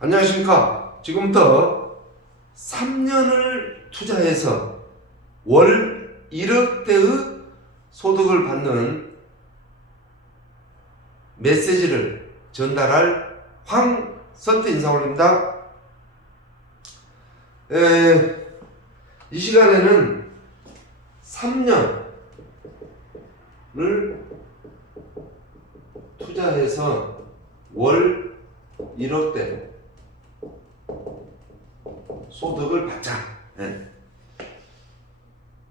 안녕하십니까. 지금부터 3년을 투자해서 월 1억대의 소득을 받는 메시지를 전달할 황선태 인사 올립니다. 이 시간에는 3년을 투자해서 월 1억대 소득을 받자.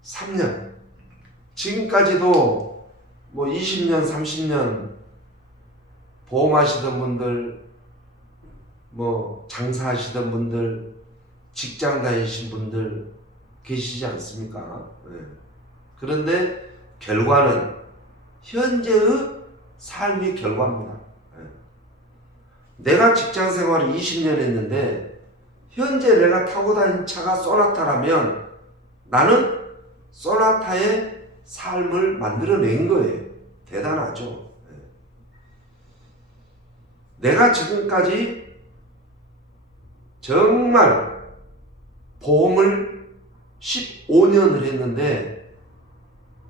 3년. 지금까지도 뭐 20년, 30년 보험하시던 분들, 뭐 장사하시던 분들, 직장 다니신 분들 계시지 않습니까? 그런데 결과는 현재의 삶의 결과입니다. 내가 직장 생활을 20년 했는데 현재 내가 타고 다니는 차가 소나타라면 나는 소나타의 삶을 만들어낸 거예요. 대단하죠. 내가 지금까지 정말 보험을 15년을 했는데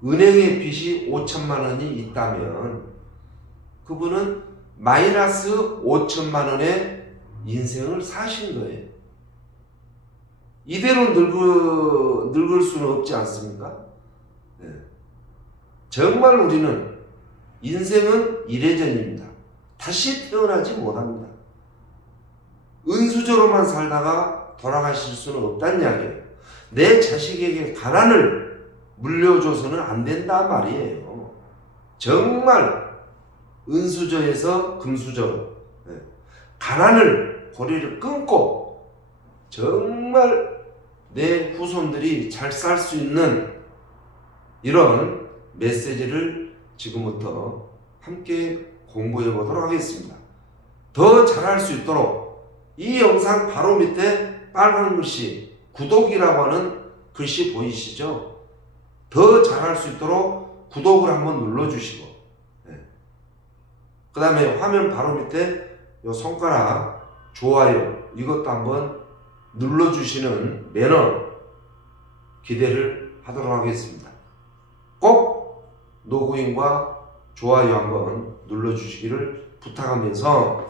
은행에 빚이 5천만 원이 있다면 그분은 마이너스 5천만 원의 인생을 사신 거예요. 이대로 늙을 수는 없지 않습니까? 정말 우리는 인생은 이래전입니다. 다시 태어나지 못합니다. 은수저로만 살다가 돌아가실 수는 없다는 이야기예요. 내 자식에게 가난을 물려줘서는 안 된다 말이에요. 정말 은수저에서 금수저로 가난을 고리를 끊고 정말 내 후손들이 잘 살 수 있는 이런 메시지를 지금부터 함께 공부해 보도록 하겠습니다. 더 잘할 수 있도록 이 영상 바로 밑에 빨간 글씨 구독이라고 하는 글씨 보이시죠? 더 잘할 수 있도록 구독을 한번 눌러주시고 그 다음에 화면 바로 밑에 요 손가락 좋아요 이것도 한번 눌러주시는 매너 기대를 하도록 하겠습니다. 꼭 노구인과 좋아요 한번 눌러주시기를 부탁하면서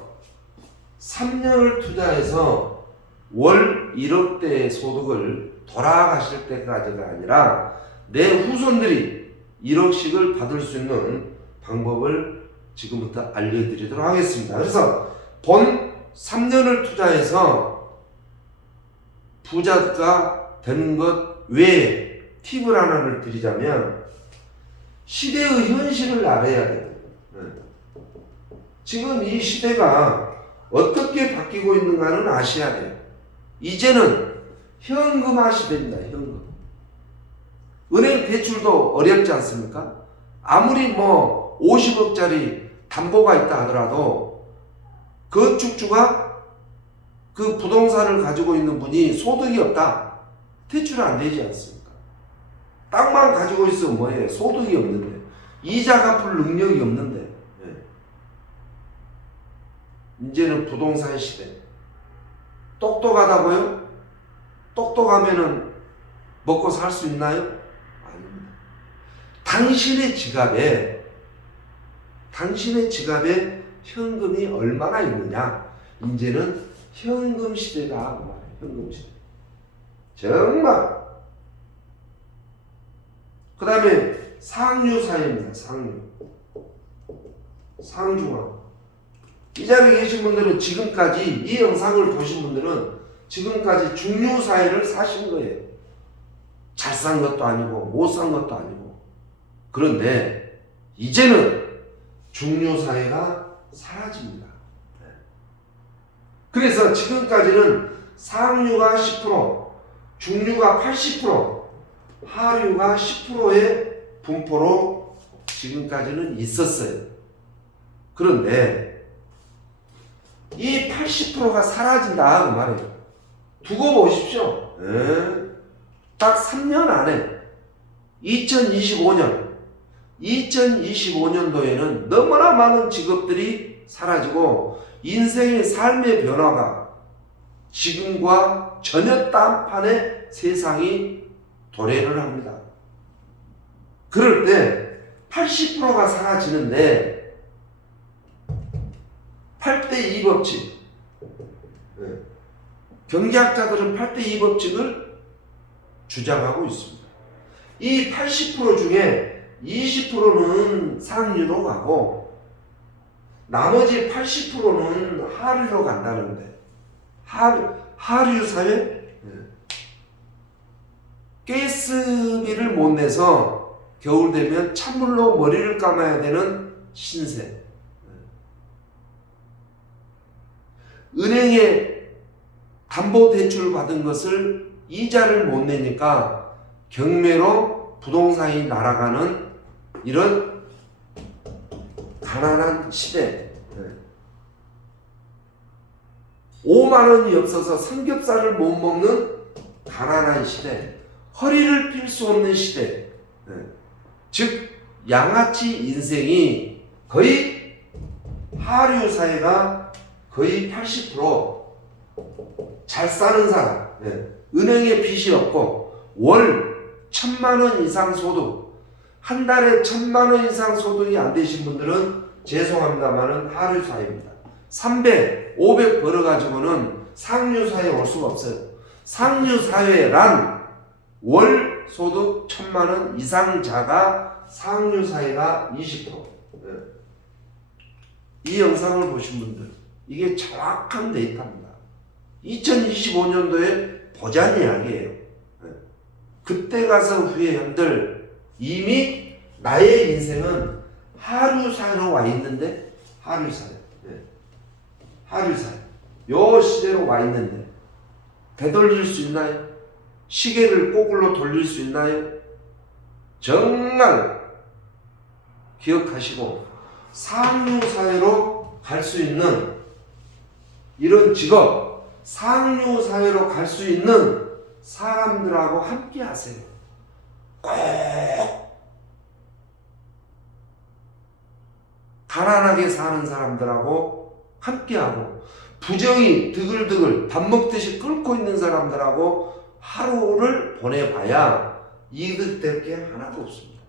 3년을 투자해서 월 1억대의 소득을 돌아가실 때까지가 아니라 내 후손들이 1억씩을 받을 수 있는 방법을 지금부터 알려드리도록 하겠습니다. 그래서 본 3년을 투자해서 부자가 되는 것 외에 팁을 하나를 드리자면 시대의 현실을 알아야 돼요. 지금 이 시대가 어떻게 바뀌고 있는가는 아셔야 돼요. 이제는 현금화 시대입니다. 현금. 은행 대출도 어렵지 않습니까? 아무리 뭐 50억짜리 담보가 있다 하더라도 그 축주가 그 부동산을 가지고 있는 분이 소득이 없다. 대출 안 되지 않습니까? 땅만 가지고 있으면 뭐예요? 소득이 없는데. 이자 갚을 능력이 없는데. 이제는 부동산 시대. 똑똑하다고요? 똑똑하면은 먹고 살 수 있나요? 아닙니다. 당신의 지갑에 현금이 얼마나 있느냐? 이제는 현금 시대다. 현금 시대. 정말. 그 다음에 상류 사회입니다. 상중하. 이 자리에 계신 분들은 지금까지 이 영상을 보신 분들은 지금까지 중류 사회를 사신 거예요. 잘 산 것도 아니고 못 산 것도 아니고. 그런데 이제는 중류 사회가 사라집니다. 그래서 지금까지는 상류가 10%, 중류가 80%, 하류가 10%의 분포로 지금까지는 있었어요. 그런데 이 80%가 사라진다 그 말이에요. 두고 보십시오. 딱 3년 안에 2025년도에는 너무나 많은 직업들이 사라지고 인생의 삶의 변화가 지금과 전혀 딴판의 세상이 도래를 합니다. 그럴 때 80%가 사라지는데 8대2 법칙, 경제학자들은 8대2 법칙을 주장하고 있습니다. 이 80% 중에 20%는 상류로 가고 나머지 80%는 하류로 간다는데, 하류 사회? 가스비를 못 내서 겨울 되면 찬물로 머리를 감아야 되는 신세. 은행에 담보대출 받은 것을 이자를 못 내니까 경매로 부동산이 날아가는 이런 가난한 시대. 5만 원이 없어서 삼겹살을 못 먹는 가난한 시대. 허리를 필 수 없는 시대. 즉 양아치 인생이 거의 하류 사회가 거의 80% 잘 사는 사람, 은행에 빚이 없고 월 1,000만 원 이상 소득, 한 달에 1,000만 원 이상 소득이 안 되신 분들은 죄송합니다만은 하류 사회입니다. 300, 500 벌어가지고는 상류 사회에 올 수가 없어요. 상류 사회란 월 소득 1,000만 원 이상자가 상류 사회가 20%. 이 영상을 보신 분들, 이게 정확한 데이터입니다. 2025년도에 보자는 이야기예요. 그때 가서 후회한들 이미 나의 인생은 하류 사회로 와 있는데, 하류 사회, 하류 사회, 요 시대로 와 있는데 되돌릴 수 있나요? 시계를 거꾸로 돌릴 수 있나요? 정말 기억하시고 상류 사회로 갈 수 있는 이런 직업, 상류 사회로 갈 수 있는 사람들하고 함께 하세요. 꼭 가난하게 사는 사람들하고 함께하고 부정이 드글드글 밥 먹듯이 끓고 있는 사람들하고 하루를 보내봐야 이득될 게 하나도 없습니다.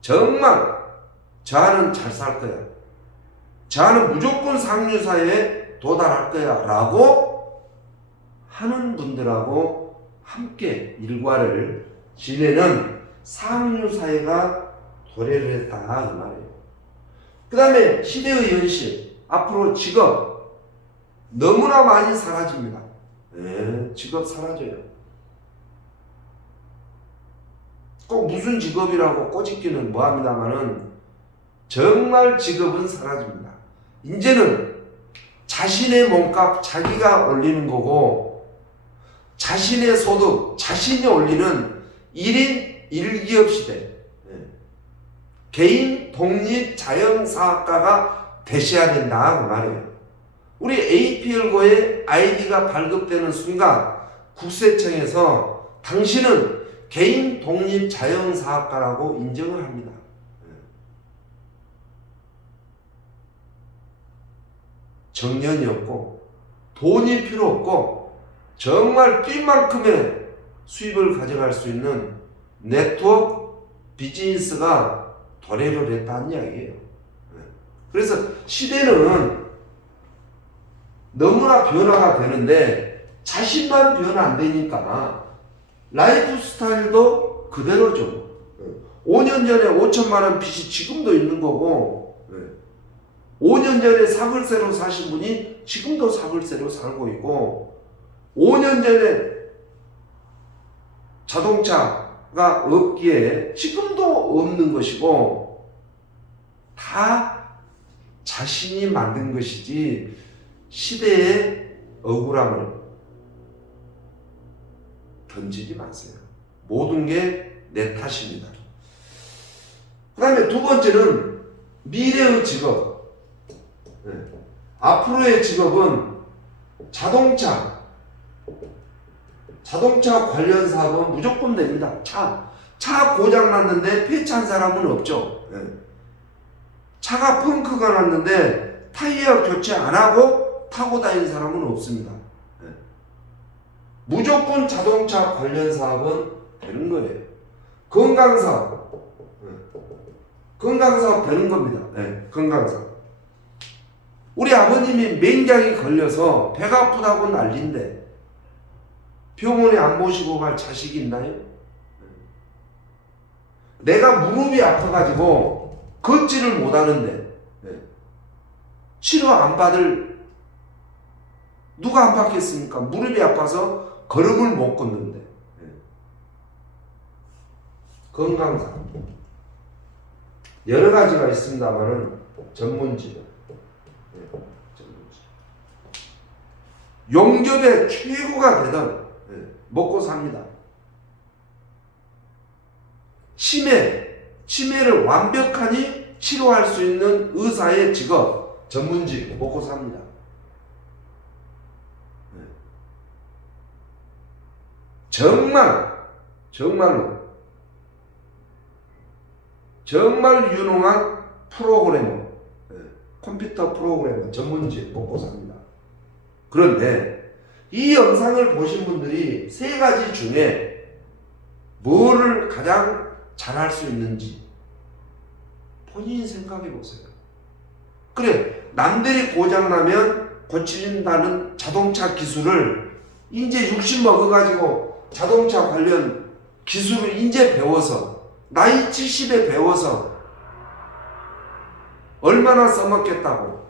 정말 저는 잘 살 거야, 저는 무조건 상류사회에 도달할 거야 라고 하는 분들하고 함께 일과를 지내는 상류사회가 도래를 했다 그 말이에요. 그 다음에 시대의 현실, 앞으로 직업 너무나 많이 사라집니다. 직업 사라져요. 꼭 무슨 직업이라고 꼬집기는 뭐합니다만은 정말 직업은 사라집니다. 이제는 자신의 몸값 자기가 올리는 거고, 자신의 소득 자신이 올리는 1인 1기업 시대, 개인 독립 자영사업가가 되셔야 된다 그 말이에요. 우리 APL고의 아이디가 발급되는 순간 국세청에서 당신은 개인 독립 자영사업가라고 인정을 합니다. 정년이 없고 돈이 필요 없고 정말 뛸 만큼의 수입을 가져갈 수 있는 네트워크 비즈니스가 도래를 했다는 이야기예요. 그래서 시대는 너무나 변화가 되는데 자신만 변화 안 되니까 라이프 스타일도 그대로죠. 5년 전에 5천만 원 빚이 지금도 있는 거고, 5년 전에 사글세로 사신 분이 지금도 사글세로 살고 있고, 5년 전에 자동차가 없기에 지금도 없는 것이고, 다 자신이 만든 것이지 시대의 억울함을 던지지 마세요. 모든 게 내 탓입니다. 그 다음에 두 번째는 미래의 직업. 앞으로의 직업은 자동차 관련 사업은 무조건 됩니다. 차 고장 났는데 폐차한 사람은 없죠. 차가 펑크가 났는데 타이어 교체 안 하고 타고 다니는 사람은 없습니다. 무조건 자동차 관련 사업은 되는 거예요. 건강사업. 건강사업 되는 겁니다. 네, 건강사업. 우리 아버님이 맹장이 걸려서 배가 아프다고 난린데 병원에 안 모시고 갈 자식이 있나요? 내가 무릎이 아파가지고 걷지를 못하는데 치료 안 받을 누가 안 받겠습니까? 무릎이 아파서 걸음을 못 걷는데. 건강사 여러 가지가 있습니다만은 전문직 용접의 최고가 되던 먹고 삽니다. 치매를 완벽하니 치료할 수 있는 의사의 직업, 전문직 먹고 삽니다. 정말 유능한 프로그래머, 컴퓨터 프로그래머 전문직 먹고 삽니다. 그런데 이 영상을 보신 분들이 세 가지 중에 뭐를 가장 잘할 수 있는지 본인이 생각해 보세요. 그래, 남들이 고장나면 고치린다는 자동차 기술을 이제 60 먹어가지고 자동차 관련 기술을 이제 배워서 나이 70에 배워서 얼마나 써먹겠다고.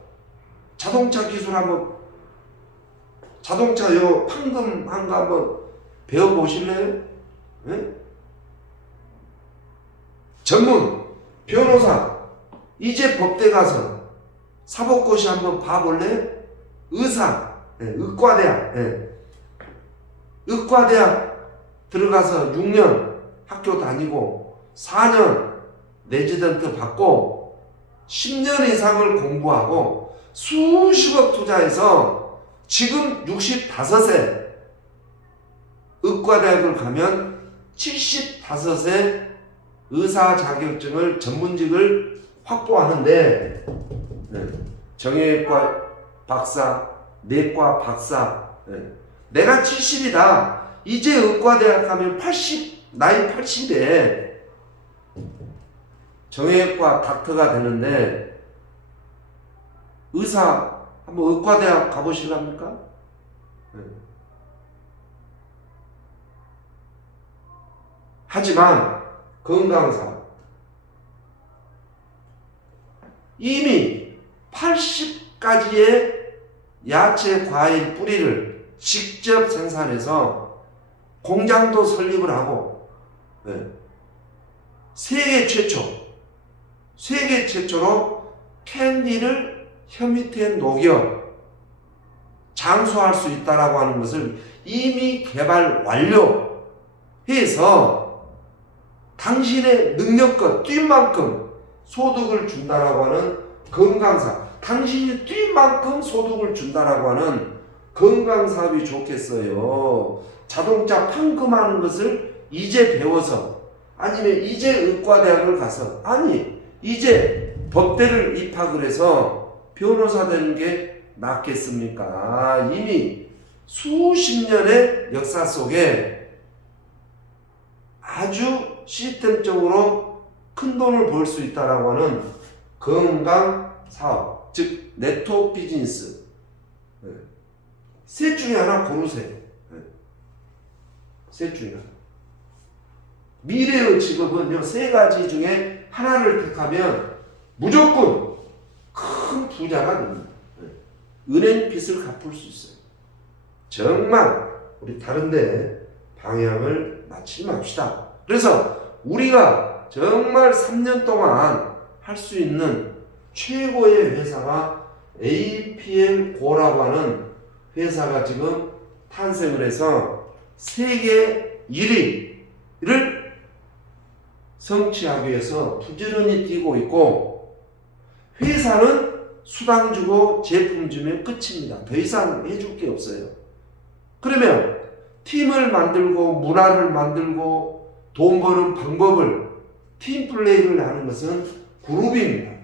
자동차 기술 한번, 자동차 요 판금한 거 한번 배워보실래요? 네? 전문 변호사 이제 법대 가서 사법고시 한번 봐볼래? 의사, 의과대학, 의과대학 들어가서 6년 학교 다니고 4년 레지던트 받고 10년 이상을 공부하고 수십억 투자해서 지금 65세 의과대학을 가면 75세 의사 자격증을 전문직을 확보하는데 정형외과 박사, 내과 박사, 내가 70이다. 이제 의과대학 가면 80, 나이 80에 정형외과 닥터가 되는데 의사 한번 의과대학 가보실랍니까? 하지만 건강사 이미 80가지의 야채, 과일, 뿌리를 직접 생산해서 공장도 설립을 하고 세계 최초로 캔디를 혀 밑에 녹여 장수할 수 있다라고 하는 것을 이미 개발 완료해서 당신의 능력껏 뛴 만큼 소득을 준다라고 하는 건강사, 당신이 뛴 만큼 소득을 준다라고 하는 건강사업이 좋겠어요. 자동차 판금하는 것을 이제 배워서 아니면 이제 의과대학을 가서 아니 이제 법대를 입학을 해서 변호사 되는 게 낫겠습니까? 이미 수십 년의 역사 속에 아주 시스템적으로 큰 돈을 벌 수 있다라고 하는 건강 사업, 즉 네트워크 비즈니스. 셋 중에 하나 고르세요. 셋 중에 하나. 미래의 직업은 이 세 가지 중에 하나를 택하면 무조건 큰 부자가 됩니다. 은행 빚을 갚을 수 있어요. 정말 우리 다른데 방향을 맞추지 맙시다. 그래서 우리가 정말 3년 동안 할 수 있는 최고의 회사가 APL고라고 하는 회사가 지금 탄생을 해서 세계 1위를 성취하기 위해서 부지런히 뛰고 있고 회사는 수당 주고 제품 주면 끝입니다. 더 이상 해줄 게 없어요. 그러면 팀을 만들고 문화를 만들고 돈 버는 방법을 팀 플레이를 하는 것은 그룹입니다.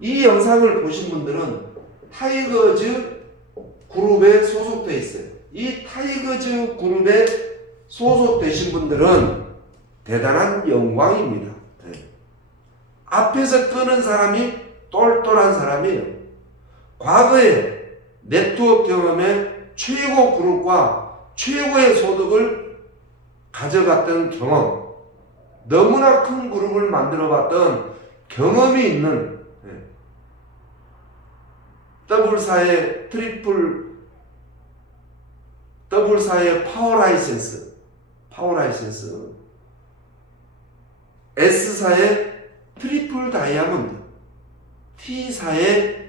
이 영상을 보신 분들은 타이거즈 그룹에 소속되어 있어요. 이 타이거즈 그룹에 소속되신 분들은 대단한 영광입니다. 앞에서 끄는 사람이 똘똘한 사람이에요. 과거에 네트워크 경험에 최고 그룹과 최고의 소득을 가져갔던 경험, 너무나 큰 그룹을 만들어봤던 경험이 있는 더블사의 더블사의 파워 라이센스, S사의 트리플 다이아몬드, T사의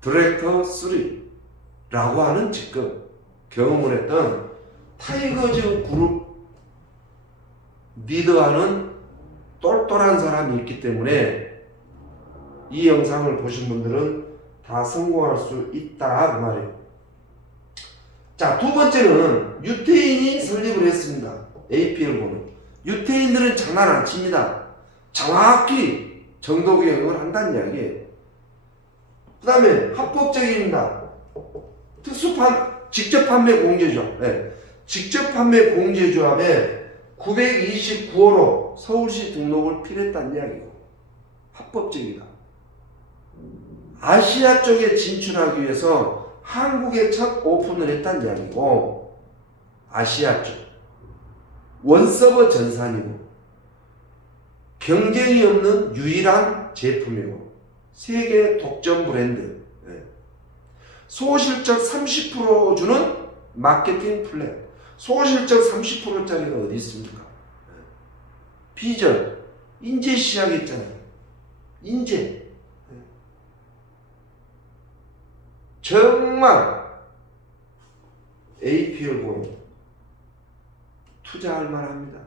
디렉터 3라고 하는 직급 경험을 했던 타이거즈 그룹 리더하는 똘똘한 사람이 있기 때문에 이 영상을 보신 분들은 다 성공할 수 있다 그 말이에요. 자, 두 번째는 유태인이 설립을 했습니다. APL고는 유태인들은 장난 안 칩니다. 정확히 정도 경영을 한다는 이야기예요. 그 다음에 합법적입니다. 직접 판매 공제조합. 직접 판매 공제조합에 929호로 서울시 등록을 필요했다는 이야기고 합법적이다. 아시아 쪽에 진출하기 위해서 한국에 첫 오픈을 했다는 이야기고 아시아 쪽 원서버 전산이고 경쟁이 없는 유일한 제품이고 세계 독점 브랜드, 소실적 30% 주는 마케팅 플랜. 소실적 30%짜리가 어디 있습니까? 비전, 인재 시작했잖아요. 인재. 정말 APL 보면 투자할 만합니다.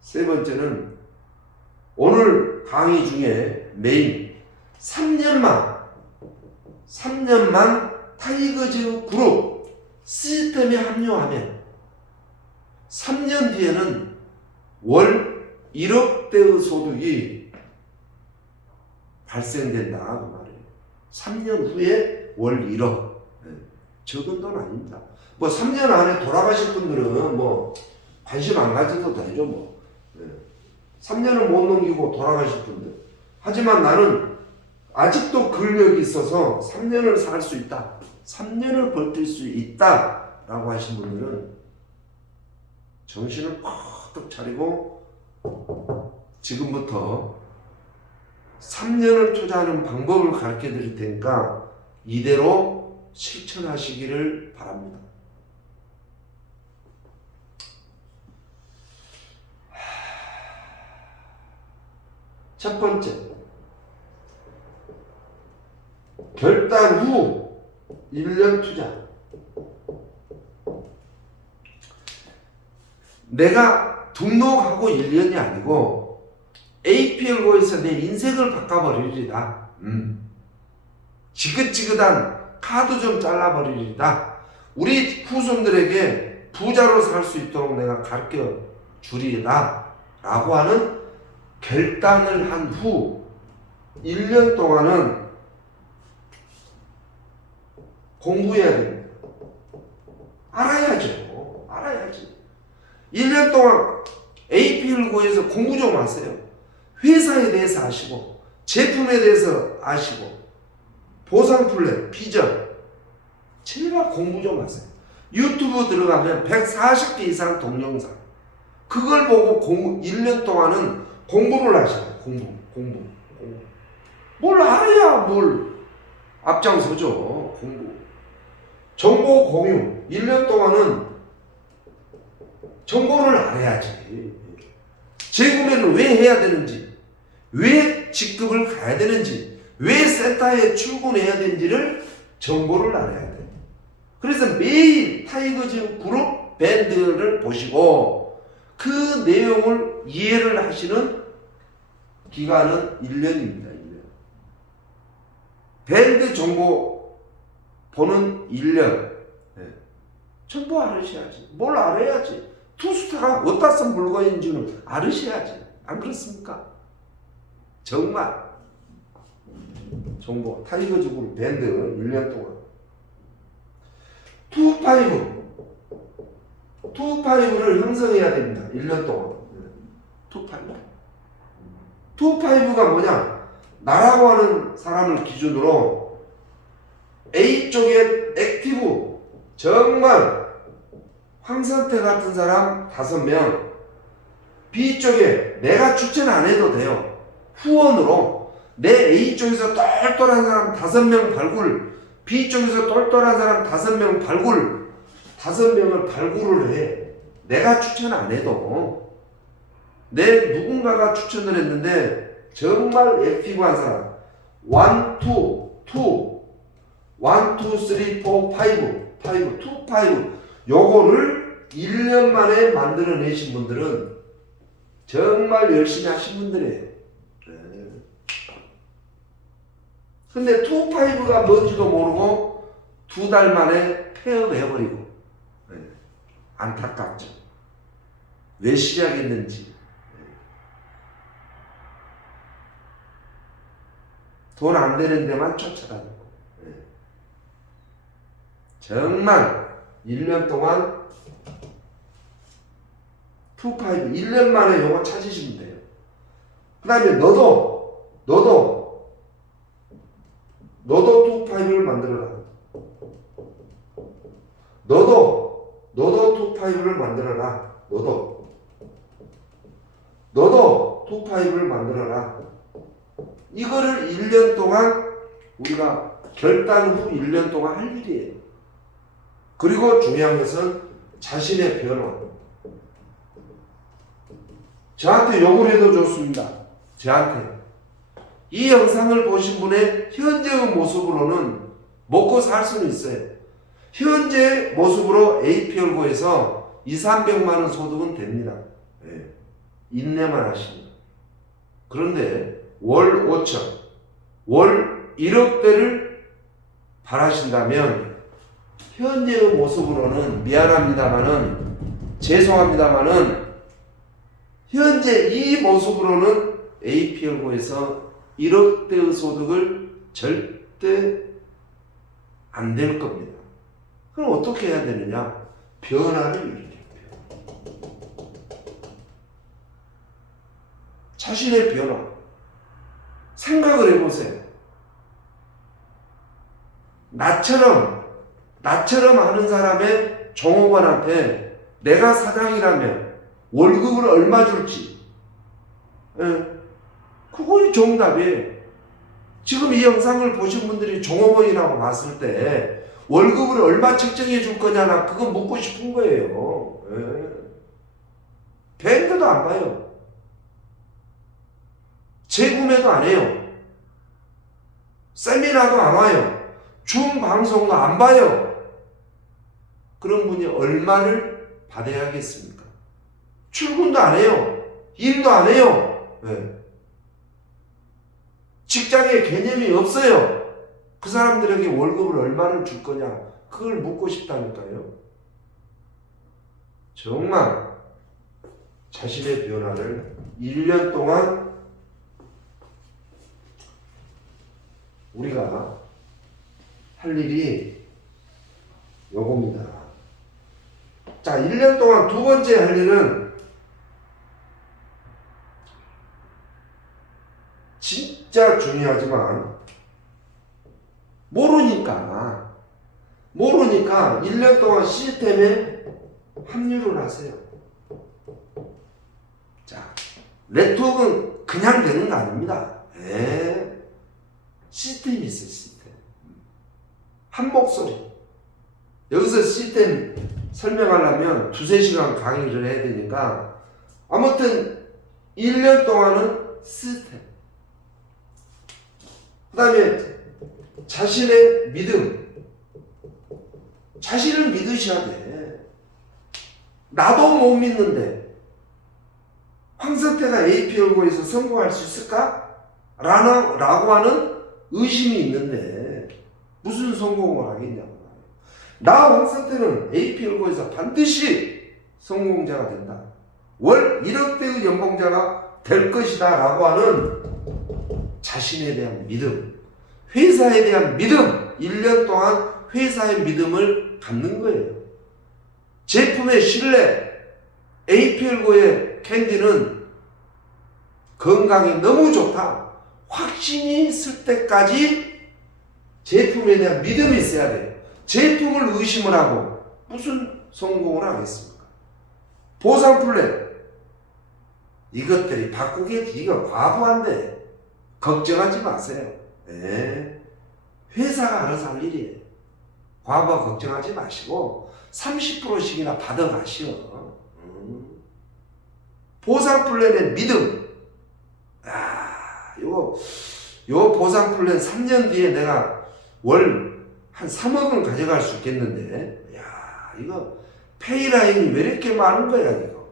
세 번째는 오늘 강의 중에 메인 3년만 타이거즈 그룹 시스템에 합류하면 3년 뒤에는 월 1억대의 소득이 발생된다 그 말이에요. 3년 후에 월 1억. 적은 돈 아닙니다. 뭐 3년 안에 돌아가실 분들은 뭐 관심 안 가져도 되죠 뭐. 3년을 못 넘기고 돌아가실 분들. 하지만 나는 아직도 근력이 있어서 3년을 살 수 있다. 3년을 버틸 수 있다. 라고 하신 분들은 정신을 퍽 차리고 지금부터 3년을 투자하는 방법을 가르쳐 드릴 테니까 이대로 실천하시기를 바랍니다. 첫 번째, 결단 후 1년 투자. 내가 등록하고 1년이 아니고 APL고에서 내 인생을 바꿔버리리다. 지긋지긋한 카드 좀 잘라버리리다. 우리 후손들에게 부자로 살 수 있도록 내가 가르쳐 주리다. 라고 하는 결단을 한 후 1년 동안은 공부해야 됩니다. 알아야지. 1년 동안 APL고에서 공부 좀 하세요. 회사에 대해서 아시고 제품에 대해서 아시고 보상 플랜, 비전 제발 공부 좀 하세요. 유튜브 들어가면 140개 이상 동영상 그걸 보고 1년 동안은 공부를 하셔요. 공부. 뭘 알아야 뭘 앞장서죠. 공부. 정보 공유. 1년 동안은 정보를 알아야지. 재구매를 왜 해야 되는지, 왜 직급을 가야 되는지, 왜 센터에 출근해야 되는지를 정보를 알아야 돼. 그래서 매일 타이거즈 그룹 밴드를 보시고 그 내용을 이해를 하시는 기간은 1년입니다. 1년. 밴드 정보 보는 1년. 정보 알으셔야지. 뭘 알아야지. 투스타가 어디다 쓴 물건인지는 알으셔야지. 안 그렇습니까? 정말 정보 타이거즈 그룹 밴드 1년 동안. 투파이브를 형성해야 됩니다. 1년 동안. 투파이브가 뭐냐? 나라고 하는 사람을 기준으로 A 쪽에 액티브 정말 황선태 같은 사람 5명, B 쪽에 내가 추천 안 해도 돼요. 후원으로 내 A 쪽에서 똘똘한 사람 5명 발굴, B 쪽에서 똘똘한 사람 5명 발굴, 5명을 발굴을 해. 내가 추천 안 해도 내 누군가가 추천을 했는데 정말 액티브한 사람 1, 2, 3, 4, 5 요거를 1년 만에 만들어내신 분들은 정말 열심히 하신 분들이에요. 근데 2,5가 뭔지도 모르고 2달 만에 폐업해버리고 안타깝죠. 왜 시작했는지. 돈 안 되는 데만 쫓아다니고. 정말 1년 동안 2,5 1년 만에 요거 찾으시면 돼요. 그 다음에 너도 2,5를 만들어라. 너도 2,5를 만들어라. 너도 2,5를 만들어라. 이거를 1년 동안 우리가 결단 후 1년 동안 할 일이에요. 그리고 중요한 것은 자신의 변화. 저한테 욕을 해도 좋습니다. 저한테. 이 영상을 보신 분의 현재의 모습으로는 먹고 살 수는 있어요. 현재 모습으로 APR고에서 200~300만 원 소득은 됩니다. 네. 인내만 하시면. 그런데 월 5천, 월 1억대를 바라신다면 현재의 모습으로는 미안합니다마는 죄송합니다마는 현재 이 모습으로는 APR고에서 1억대의 소득을 절대 안 될 겁니다. 그럼 어떻게 해야 되느냐? 변화를 일으켜요. 자신의 변화. 생각을 해보세요. 나처럼 하는 사람의 종업원한테 내가 사장이라면 월급을 얼마 줄지. 그거이 정답이에요. 지금 이 영상을 보신 분들이 종업원이라고 봤을 때 월급을 얼마 책정해 줄 거냐, 나 그거 묻고 싶은 거예요. 밴드도 안 봐요. 재구매도 안 해요. 세미나도 안 와요. 줌 방송도 안 봐요. 그런 분이 얼마를 받아야겠습니까? 출근도 안 해요. 일도 안 해요. 직장에 개념이 없어요. 그 사람들에게 월급을 얼마를 줄 거냐, 그걸 묻고 싶다니까요. 정말 자신의 변화를 1년 동안 우리가 할 일이 요겁니다. 자, 1년 동안 두 번째 할 일은 진짜 중요하지만 모르니까 1년 동안 시스템에 합류를 하세요. 자, 네트워크는 그냥 되는 거 아닙니다. 시스템이 있어요. 시스템. 한 목소리. 여기서 시스템 설명하려면 2~3시간 강의를 해야 되니까 아무튼 1년 동안은 시스템. 그 다음에 자신의 믿음. 자신을 믿으셔야 돼. 나도 못 믿는데 황선태가 APR고에서 성공할 수 있을까? 라고 하는 의심이 있는데 무슨 성공을 하겠냐고. 나 황선태는 APR고에서 반드시 성공자가 된다. 월 1억대의 연봉자가 될 것이다 라고 하는 자신에 대한 믿음. 회사에 대한 믿음, 1년 동안 회사의 믿음을 갖는 거예요. 제품의 신뢰, APL고의 캔디는 건강에 너무 좋다. 확신이 있을 때까지 제품에 대한 믿음이 있어야 돼요. 제품을 의심을 하고 무슨 성공을 하겠습니까? 보상 플랜. 이것들이 바꾸겠지. 이거 과부한데 걱정하지 마세요. 네. 회사가 알아서 할 일이에요. 과부하 걱정하지 마시고 30%씩이나 받아가시오. 보상 플랜의 믿음. 요 보상 플랜 3년 뒤에 내가 월 한 3억은 가져갈 수 있겠는데, 야, 이거 페이라인이 왜 이렇게 많은 거야, 이거.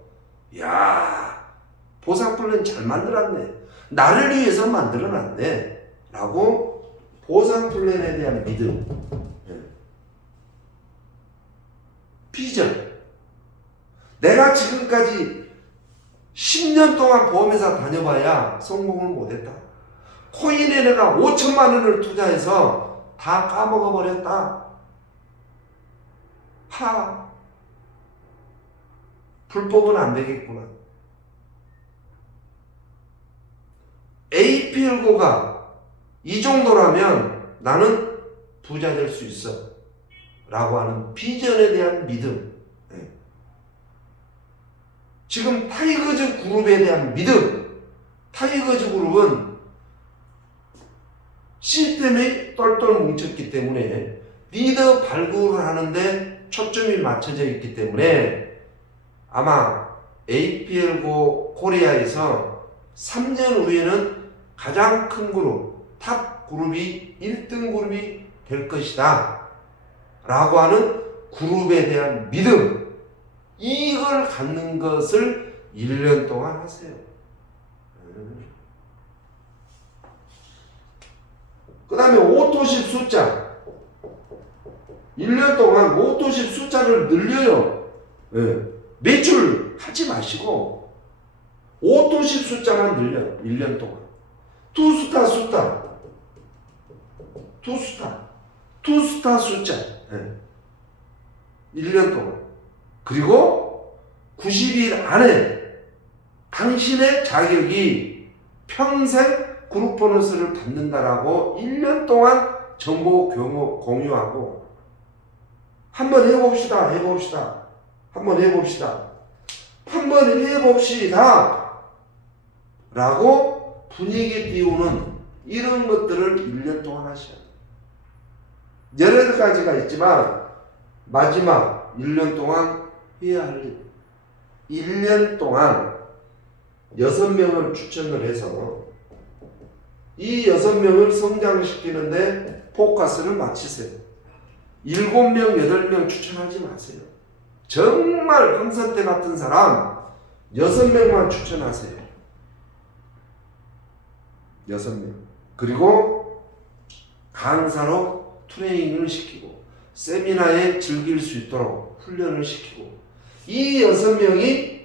야, 보상 플랜 잘 만들었네. 나를 위해서 만들어놨네. 라고 보상 플랜에 대한 믿음. 비전. 내가 지금까지 10년 동안 보험회사 다녀봐야 성공을 못했다. 코인에 내가 5천만 원을 투자해서 다 까먹어 버렸다. 불법은 안 되겠구나. APL고가 이 정도라면 나는 부자 될 수 있어. 라고 하는 비전에 대한 믿음. 지금 타이거즈 그룹에 대한 믿음. 타이거즈 그룹은 시스템이 똘똘 뭉쳤기 때문에 리더 발굴을 하는데 초점이 맞춰져 있기 때문에 아마 APL고 코리아에서 3년 후에는 가장 큰 그룹, 탑 그룹이 1등 그룹이 될 것이다. 라고 하는 그룹에 대한 믿음. 이걸 갖는 것을 1년 동안 하세요. 그 다음에 오토십 숫자. 1년 동안 오토십 숫자를 늘려요. 매출 하지 마시고 오토십 숫자만 늘려요. 1년 동안. 투스타 숫자. 1년 동안. 그리고 90일 안에 당신의 자격이 평생 그룹 보너스를 받는다라고 1년 동안 정보 공유하고 한번 해봅시다. 라고 분위기 띄우는 이런 것들을 1년 동안 하셔야 돼요. 여러 가지가 있지만 마지막 1년 동안 해야 할 일. 1년 동안 6명을 추천을 해서 이 6명을 성장을 시키는데 포커스를 맞추세요. 7명, 8명 추천하지 마세요. 정말 황선태 같은 사람 6명만 추천하세요. 6명. 그리고 강사로 트레이닝을 시키고 세미나에 즐길 수 있도록 훈련을 시키고 이 6명이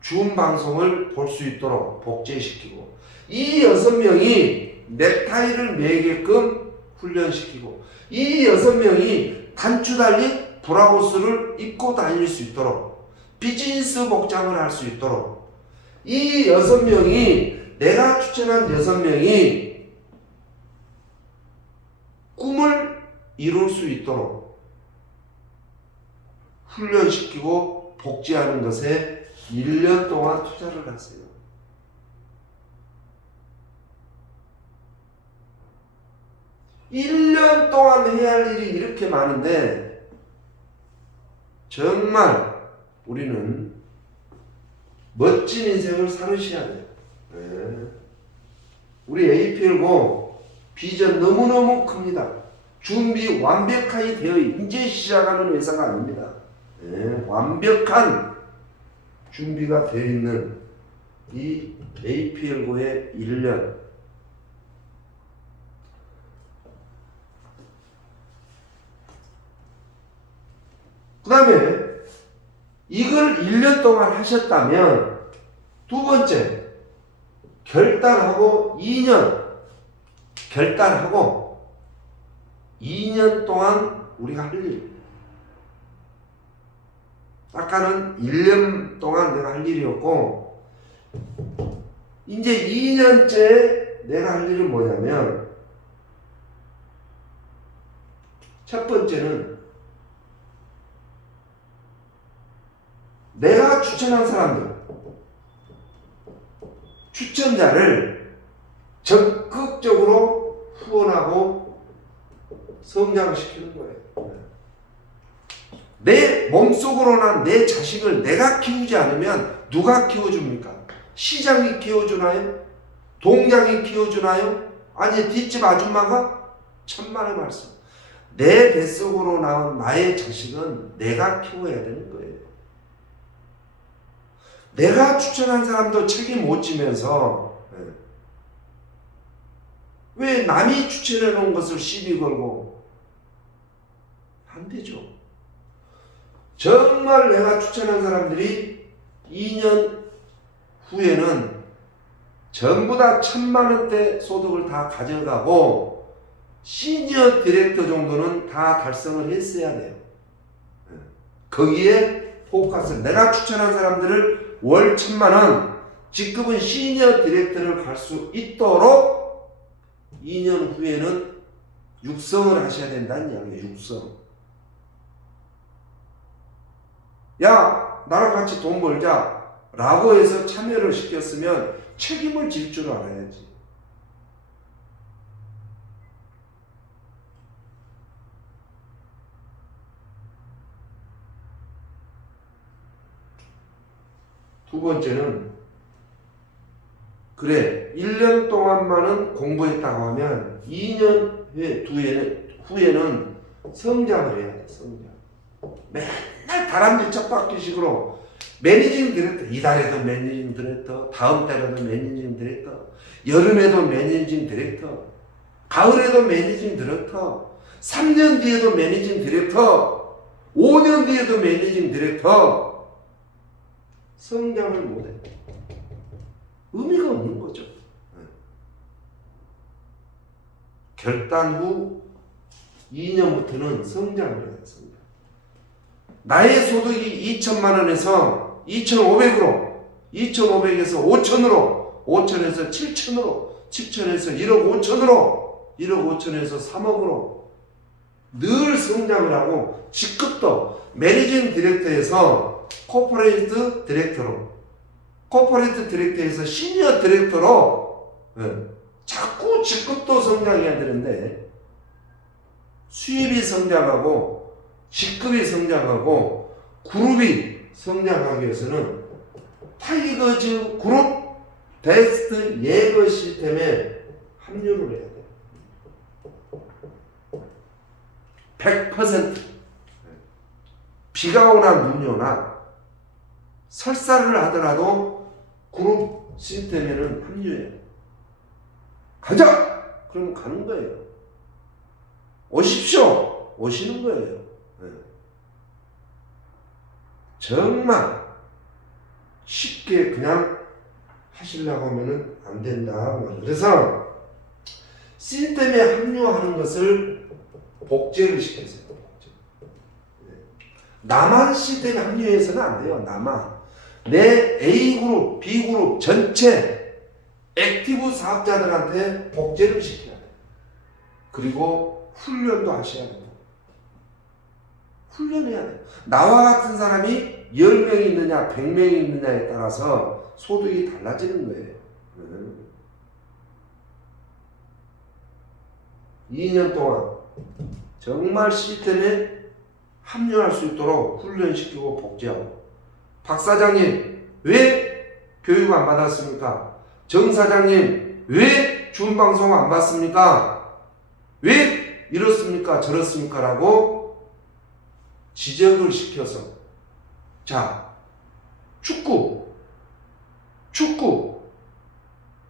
줌 방송을 볼 수 있도록 복제시키고 이 6명이 넥타이를 매게끔 훈련시키고 이 6명이 단추 달린 브라우스를 입고 다닐 수 있도록 비즈니스 복장을 할 수 있도록 이 6명이 내가 추천한 6명이 꿈을 이룰 수 있도록 훈련시키고 복제하는 것에 1년 동안 투자를 하세요. 1년 동안 해야 할 일이 이렇게 많은데 정말 우리는 멋진 인생을 살으셔야 돼요. 우리 APL고 비전 너무너무 큽니다. 준비 완벽하게 되어 이제 시작하는 회사가 아닙니다. 완벽한 준비가 되어 있는 이 APL고의 1년. 그 다음에 이걸 1년 동안 하셨다면 두 번째 결단하고 2년 결단하고 2년 동안 우리가 할 일. 아까는 1년 동안 내가 할 일이었고, 이제 2년째 내가 할 일은 뭐냐면, 첫 번째는 내가 추천한 사람들, 추천자를 적극적으로 후원하고 성장시키는 거예요. 내 몸속으로나 내 자식을 내가 키우지 않으면 누가 키워줍니까? 시장이 키워주나요? 동장이 키워주나요? 아니 뒷집 아줌마가? 천만의 말씀. 내 뱃속으로 나온 나의 자식은 내가 키워야 되는 거예요. 내가 추천한 사람도 책임 못 지면서 왜 남이 추천해 놓은 것을 시비 걸고 안 되죠. 정말 내가 추천한 사람들이 2년 후에는 전부 다 1,000만 원대 소득을 다 가져가고 시니어 디렉터 정도는 다 달성을 했어야 돼요. 거기에 포커스, 내가 추천한 사람들을 월 1,000만 원, 직급은 시니어 디렉터를 갈 수 있도록 2년 후에는 육성을 하셔야 된다는 이야기예요. 육성. 야, 나랑 같이 돈 벌자 라고 해서 참여를 시켰으면 책임을 질 줄 알아야지. 두 번째는, 그래 1년 동안만은 공부했다고 하면 2년 후에는 성장을 해야 돼. 성장. 맨날 다람쥐 쳇바퀴식으로 매니징 디렉터, 이달에도 매니징 디렉터, 다음 달에도 매니징 디렉터, 여름에도 매니징 디렉터, 가을에도 매니징 디렉터, 3년 뒤에도 매니징 디렉터, 5년 뒤에도 매니징 디렉터. 성장을 못해. 의미가 없는 거죠. 결단 후 2년부터는 성장을 해야 됩니다. 나의 소득이 2,000만 원에서 2,500으로, 2,500에서 5,000으로, 5,000에서 7,000으로, 7,000에서 1억 5천으로, 1억 5천에서 3억으로 늘 성장을 하고, 직급도 매니징 디렉터에서 코퍼레이트 디렉터로, 코퍼레이트 디렉터에서 시니어 디렉터로, 자꾸 직급도 성장해야 되는데 수입이 성장하고 직급이 성장하고 그룹이 성장하기 위해서는 타이거즈 그룹 베스트 예거 시스템에 합류를 해야 돼. 100%. 비가 오나 눈이 오나 설사를 하더라도 그룹 시스템에는 합류해요. 가자! 그러면 가는 거예요. 오십시오! 오시는 거예요. 정말 쉽게 그냥 하시려고 하면 안 된다. 그래서 시스템에 합류하는 것을 복제를 시켰어요. 나만 시스템에 합류해서는 안 돼요. 나만. 내 A그룹, B그룹 전체 액티브 사업자들한테 복제를 시켜야 돼요. 그리고 훈련도 하셔야 돼요. 훈련해야 돼요. 나와 같은 사람이 10명이 있느냐 100명이 있느냐에 따라서 소득이 달라지는 거예요. 2년 동안 정말 시스템에 합류할 수 있도록 훈련시키고 복제하고. 박 사장님 왜 교육 안 받았습니까? 정 사장님 왜 준방송 안 받습니까? 왜 이렇습니까? 저렇습니까? 라고 지적을 시켜서, 자, 축구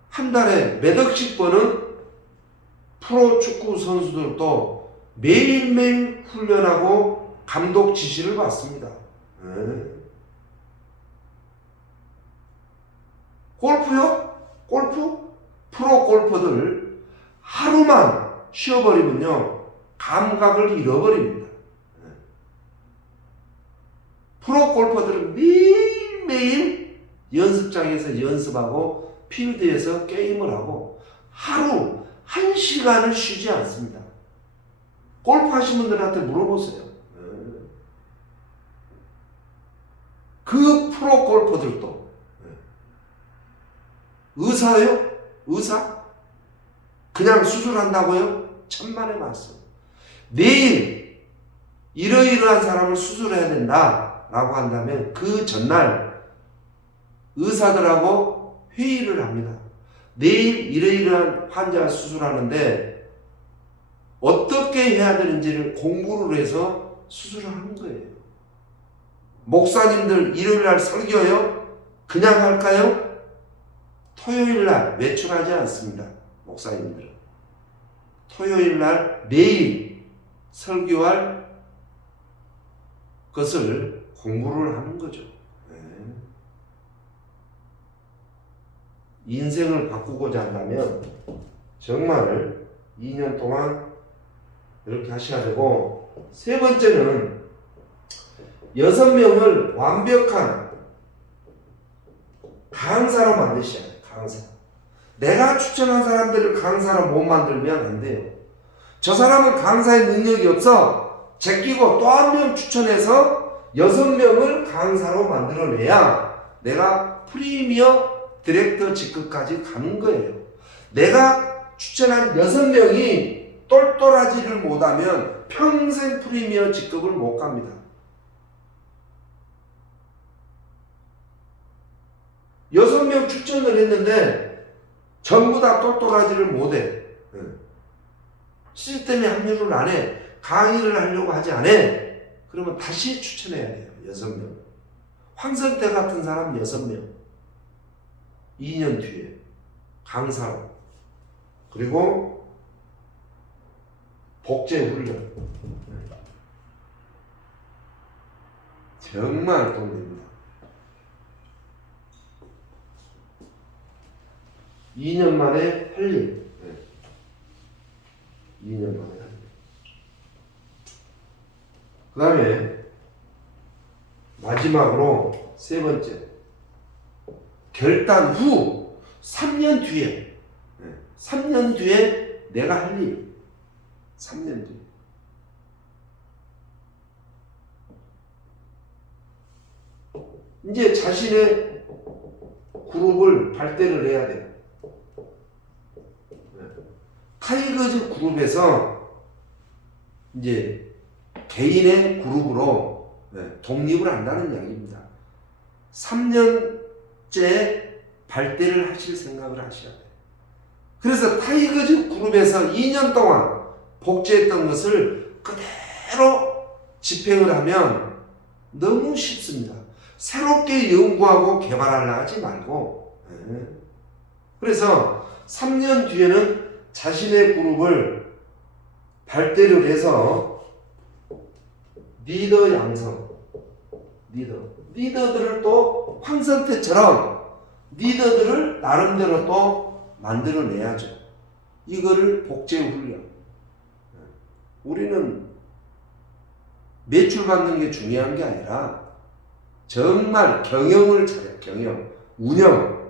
한 달에 몇 억씩 버는 프로 축구 선수들도 매일매일 훈련하고 감독 지시를 받습니다. 골프요? 골프? 프로 골퍼들 하루만 쉬어버리면요 감각을 잃어버립니다. 프로 골퍼들은 매일매일 연습장에서 연습하고 필드에서 게임을 하고 하루 1시간을 쉬지 않습니다. 골프 하시는 분들한테 물어보세요. 그 프로 골퍼들도 의사요? 의사? 그냥 수술한다고요? 천만의 말씀. 내일 이러이러한 사람을 수술해야 된다 라고 한다면 그 전날 의사들하고 회의를 합니다. 내일 이러이러한 환자 수술하는데 어떻게 해야 되는지를 공부를 해서 수술을 하는 거예요. 목사님들 일요일날 설교요? 그냥 할까요? 토요일날 외출하지 않습니다. 목사님들은 토요일날 매일 설교할 것을 공부를 하는 거죠. 인생을 바꾸고자 한다면 정말 2년 동안 이렇게 하셔야 되고, 세 번째는 6명을 완벽한 강사로 만드셔야 돼요. 강사. 내가 추천한 사람들을 강사로 못 만들면 안 돼요. 저 사람은 강사의 능력이 없어. 제끼고 또 한 명 추천해서 6명을 강사로 만들어내야 내가 프리미어 디렉터 직급까지 가는 거예요. 내가 추천한 6명이 똘똘하지를 못하면 평생 프리미어 직급을 못 갑니다. 6명 추천을 했는데 전부 다 똘똘하지를 못해. 시스템에 합류를 안 해. 강의를 하려고 하지 않아. 그러면 다시 추천해야 돼요. 6명. 황선태 같은 사람 6명. 2년 뒤에 강사로. 그리고 복제훈련. 정말 돈 됩니다. 2년 만에 할 일. 2년 만에 할 일. 그 다음에 마지막으로 세 번째, 결단 후 3년 뒤에 3년 뒤에 내가 할 일. 3년 뒤에 이제 자신의 그룹을 발대를 해야 돼요. 타이거즈 그룹에서 이제 개인의 그룹으로 독립을 한다는 이야기입니다. 3년째 발대를 하실 생각을 하셔야 돼요. 그래서 타이거즈 그룹에서 2년 동안 복제했던 것을 그대로 집행을 하면 너무 쉽습니다. 새롭게 연구하고 개발하려 하지 말고. 그래서 3년 뒤에는 자신의 그룹을 발대를 해서 리더 양성, 리더들을 또 황선태처럼 리더들을 나름대로 또 만들어내야죠. 이거를 복제훈련. 우리는 매출 받는 게 중요한 게 아니라 정말 경영을 잘해요. 경영, 운영.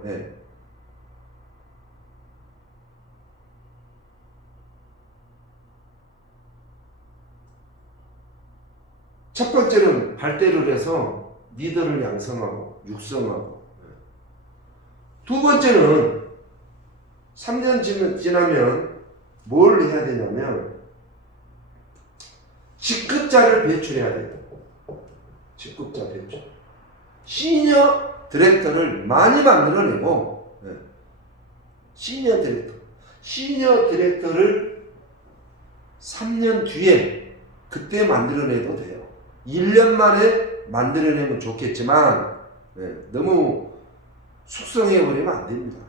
첫 번째는 발대를 해서 리더를 양성하고 육성하고, 두 번째는 3년 지나면 뭘 해야 되냐면 직급자를 배출해야 돼요. 직급자 배출. 시니어 디렉터를 많이 만들어내고, 시니어 디렉터를 3년 뒤에 그때 만들어내도 돼요. 1년 만에 만들어내면 좋겠지만 너무 숙성해버리면 안 됩니다.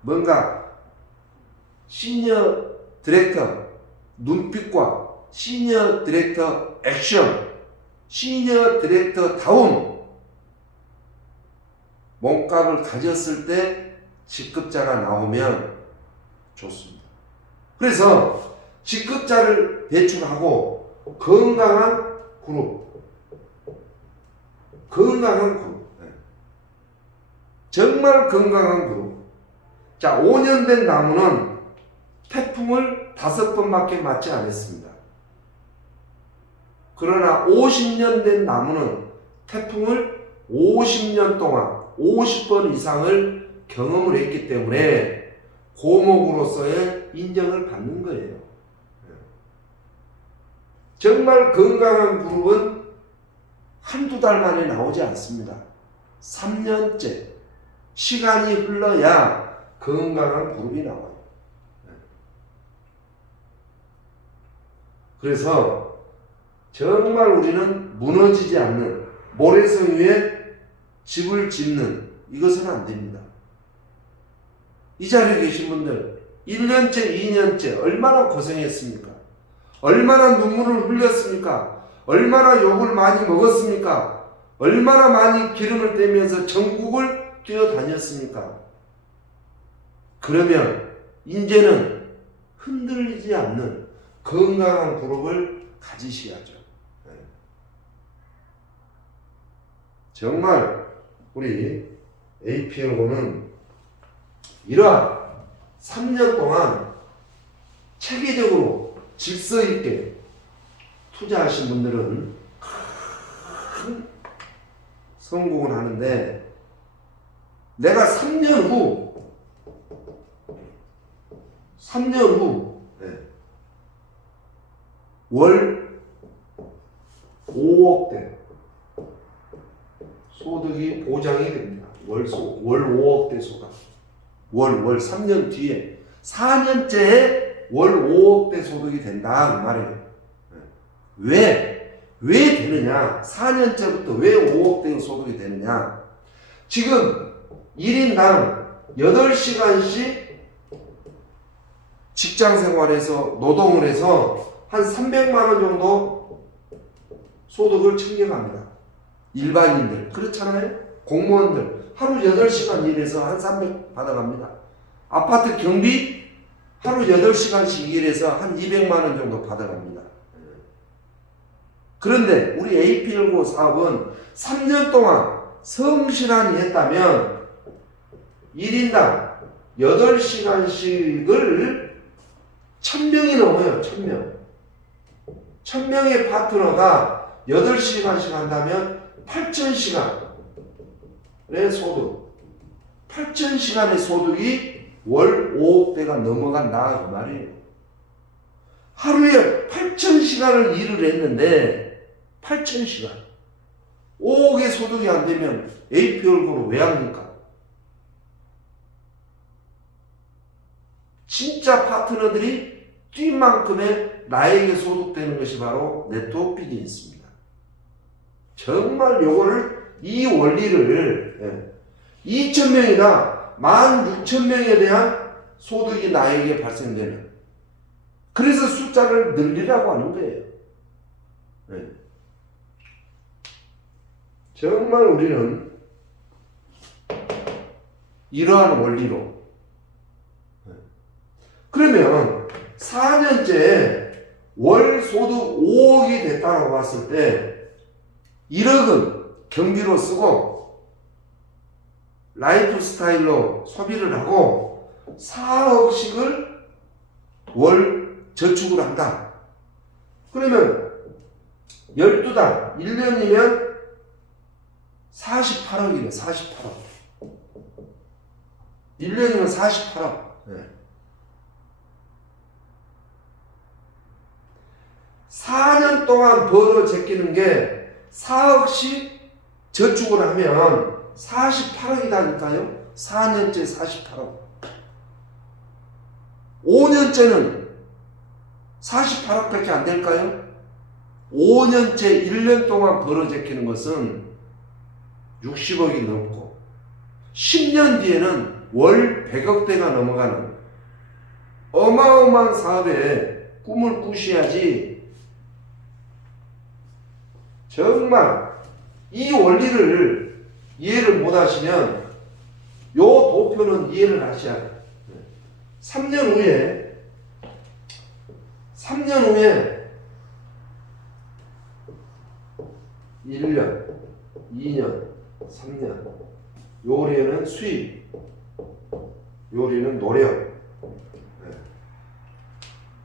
뭔가 시니어 디렉터 눈빛과 시니어 디렉터 액션, 시니어 디렉터 다운 몸값을 가졌을 때 직급자가 나오면 좋습니다. 그래서 직급자를 배출하고 건강한 그룹. 건강한 그룹. 정말 건강한 그룹. 자, 5년 된 나무는 태풍을 5번밖에 맞지 않았습니다. 그러나 50년 된 나무는 태풍을 50년 동안 50번 이상을 경험을 했기 때문에 고목으로서의 인정을 받는 거예요. 정말 건강한 그룹은 한두 달 만에 나오지 않습니다. 3년째 시간이 흘러야 건강한 그룹이 나와요. 그래서 정말 우리는 무너지지 않는 모래성 위에 집을 짓는 이것은 안 됩니다. 이 자리에 계신 분들 1년째 2년째 얼마나 고생했습니까? 얼마나 눈물을 흘렸습니까? 얼마나 욕을 많이 먹었습니까? 얼마나 많이 기름을 떼면서 전국을 뛰어다녔습니까? 그러면 이제는 흔들리지 않는 건강한 그룹을 가지셔야죠. 정말 우리 APL고는 이러한 3년 동안 체계적으로 질서 있게 투자하신 분들은 큰 성공을 하는데, 내가 3년 후 월 5억대 소득이 보장이 됩니다. 월 5억대 소득. 월 3년 뒤에 4년째에 월 5억대 소득이 된다 그 말이에요. 왜 되느냐? 4년째부터 왜 5억대 소득이 되느냐? 지금 1인당 8시간씩 직장 생활에서 노동을 해서 한 300만 원 정도 소득을 챙겨갑니다. 일반인들 그렇잖아요. 공무원들 하루 8시간 일해서 한 300 받아갑니다. 아파트 경비 하루 8시간씩 일해서 한 200만 원 정도 받아갑니다. 그런데 우리 APL고 사업은 3년 동안 성실하게 했다면 1인당 8시간씩을 1000명이 넘어요. 1000명의 파트너가 8시간씩 한다면 8000시간의 소득, 8000시간의 소득이 월 5억대가 넘어간다 그 말이에요. 하루에 8000시간을 일을 했는데 8000시간 5억의 소득이 안 되면 APL고를 왜 합니까? 진짜 파트너들이 뛴 만큼의 나에게 소득되는 것이 바로 네트워크 비즈니스입니다. 정말 요거를 이 원리를 2,000명이다 16,000명에 대한 소득이 나에게 발생되는, 그래서 숫자를 늘리라고 하는 거예요. 정말 우리는 이러한 원리로, 그러면 4년째 월 소득 5억이 됐다고 봤을 때 1억은 경비로 쓰고 라이프 스타일로 소비를 하고 4억씩을 월 저축을 한다. 그러면 12달 1년이면 48억이네. 48억 1년이면 48억. 4년 동안 벌어 제끼는 게 4억씩 저축을 하면 48억이다니까요. 4년째 48억. 5년째는 48억밖에 안 될까요? 5년째 1년 동안 벌어 제끼는 것은 60억이 넘고 10년 뒤에는 월 100억대가 넘어가는 어마어마한 사업에 꿈을 꾸셔야지. 정말 이 원리를 이해를 못 하시면 요 도표는 이해를 하셔야 돼요. 3년 3년 후에 1년, 2년, 3년. 요리는 수입, 요리는 노력.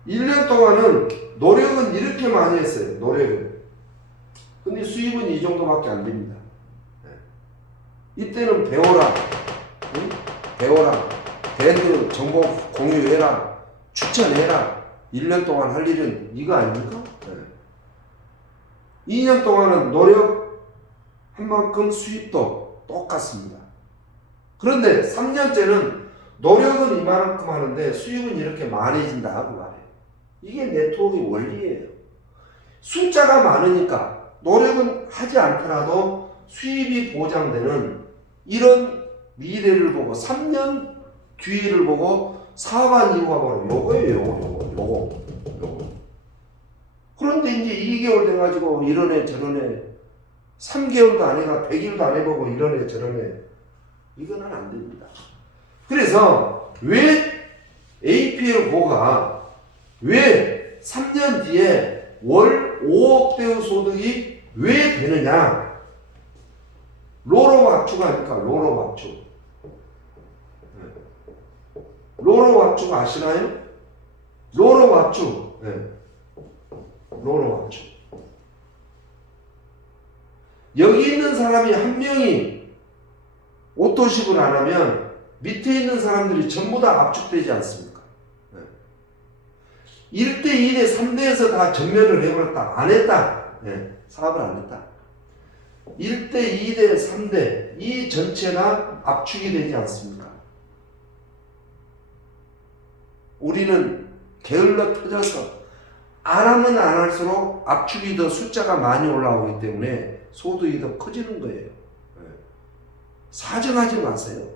1년 동안은 노력은 이렇게 많이 했어요. 노력은. 근데 수입은 이 정도밖에 안 됩니다. 이때는 배워라. 응? 배워라. 밴드 정보 공유해라. 추천해라. 1년 동안 할 일은 이거 아닙니까? 2년 동안은 노력한 만큼 수입도 똑같습니다. 그런데 3년째는 노력은 이만큼 하는데 수입은 이렇게 많아진다 하고 말해요. 이게 네트워크의 원리예요. 숫자가 많으니까 노력은 하지 않더라도 수입이 보장되는 이런 미래를 보고 3년 뒤를 보고 사업한 이유가 바로 요거예요. 요거. 그런데 이제 2개월 돼가지고 이런 애 저런 애 3개월도 안 해가 100일도 안 해보고 이런 애 저런 애 이거는 안 됩니다. 그래서 왜 APL5가 왜 3년 뒤에 월 5억대의 소득이 왜 되느냐? 로로 압축 아닙니까? 로로 압축. 로로 압축 아시나요? 로로 압축. 로로 압축. 여기 있는 사람이 한 명이 오토십을 안 하면 밑에 있는 사람들이 전부 다 압축되지 않습니까? 1대, 2대, 3대에서 다 전멸을 해버렸다. 안 했다. 사업을 안 했다. 1대, 2대, 3대 이 전체가 압축이 되지 않습니까? 우리는 게을러 터져서 안 하면 안 할수록 압축이 더 숫자가 많이 올라오기 때문에 소득이 더 커지는 거예요. 사정하지 마세요.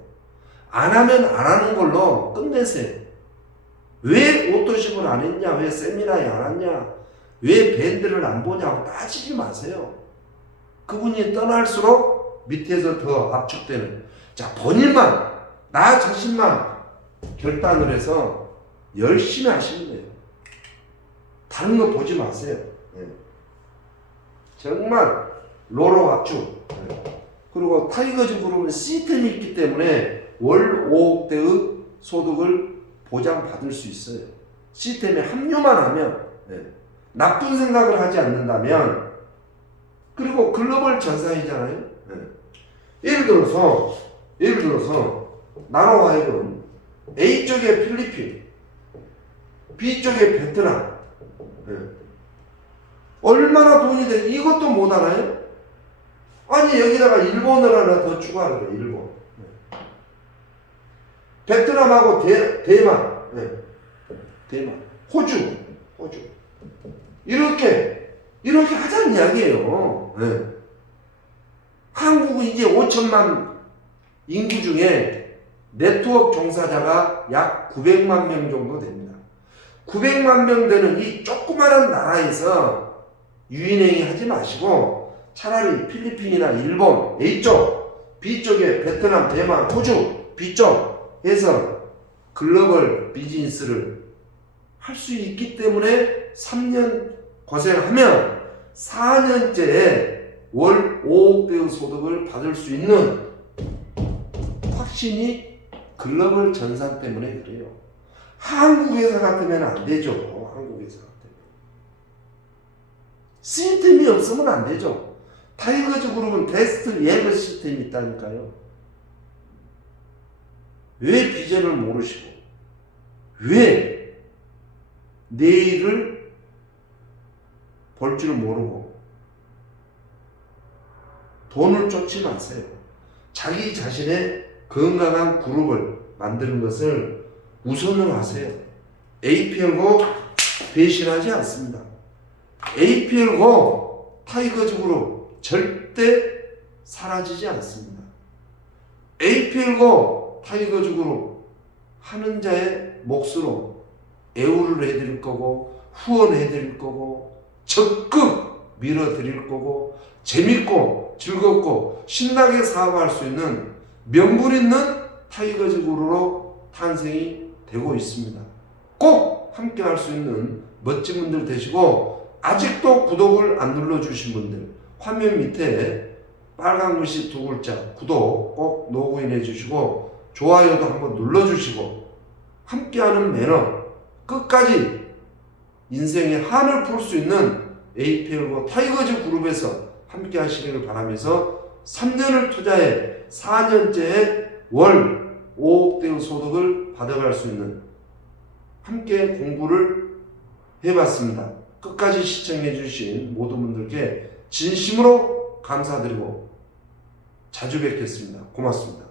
안 하면 안 하는 걸로 끝내세요. 왜 오토십을 안 했냐? 왜 세미나에 안 왔냐? 왜 밴드를 안 보냐고 따지지 마세요. 그분이 떠날수록 밑에서 더 압축되는. 자, 본인만, 나 자신만 결단을 해서 열심히 하시면 돼요. 다른 거 보지 마세요. 정말 로로 압축. 그리고 타이거즈 그룹은 시스템이 있기 때문에 월 5억대의 소득을 보장받을 수 있어요. 시스템에 합류만 하면, 나쁜 생각을 하지 않는다면, 그리고 글로벌 전사이잖아요. 예를 들어서 나로 하여금 A쪽에 필리핀, B쪽에 베트남, 얼마나 돈이 돼? 이것도 못 알아요? 아니 여기다가 일본을 하나 더 추가하래요. 일본. 베트남하고 대만, 호주 이렇게 하자는 이야기예요. 한국은 이제 5천만 인구 중에 네트워크 종사자가 약 900만 명 정도 됩니다. 900만 명 되는 이 조그마한 나라에서 유인행위 하지 마시고 차라리 필리핀이나 일본 A쪽, B쪽에 베트남, 대만, 호주 B쪽 해서 글로벌 비즈니스를 할 수 있기 때문에 3년 고생하면 4년째에 월 5억대의 소득을 받을 수 있는 확신이 글로벌 전산 때문에 그래요. 한국 회사 같으면 안 되죠. 한국 회사 같으면. 시스템이 없으면 안 되죠. 타이거즈 그룹은 베스트 예거 시스템이 있다니까요. 왜 비전을 모르시고 왜 내일을 볼 줄 모르고 돈을 쫓지 마세요. 자기 자신의 건강한 그룹을 만드는 것을 우선을 하세요. APL고 배신하지 않습니다. APL고 타이거즈 그룹 절대 사라지지 않습니다. APL고 타이거즈 그룹 하는 자의 몫으로 애우를 해드릴 거고 후원해드릴 거고 적극 밀어드릴 거고 재밌고 즐겁고 신나게 사업할 수 있는 명분 있는 타이거즈 그룹으로 탄생이 되고 있습니다. 꼭 함께 할 수 있는 멋진 분들 되시고, 아직도 구독을 안 눌러주신 분들 화면 밑에 빨간 글씨 두 글자 구독 꼭 로그인해 주시고 좋아요도 한번 눌러주시고 함께하는 매너 끝까지 인생의 한을 풀 수 있는 에이페일고 타이거즈 그룹에서 함께 하시기를 바라면서 3년을 투자해 4년째에 월 5억대의 소득을 받아갈 수 있는 함께 공부를 해봤습니다. 끝까지 시청해 주신 모든 분들께 진심으로 감사드리고 자주 뵙겠습니다. 고맙습니다.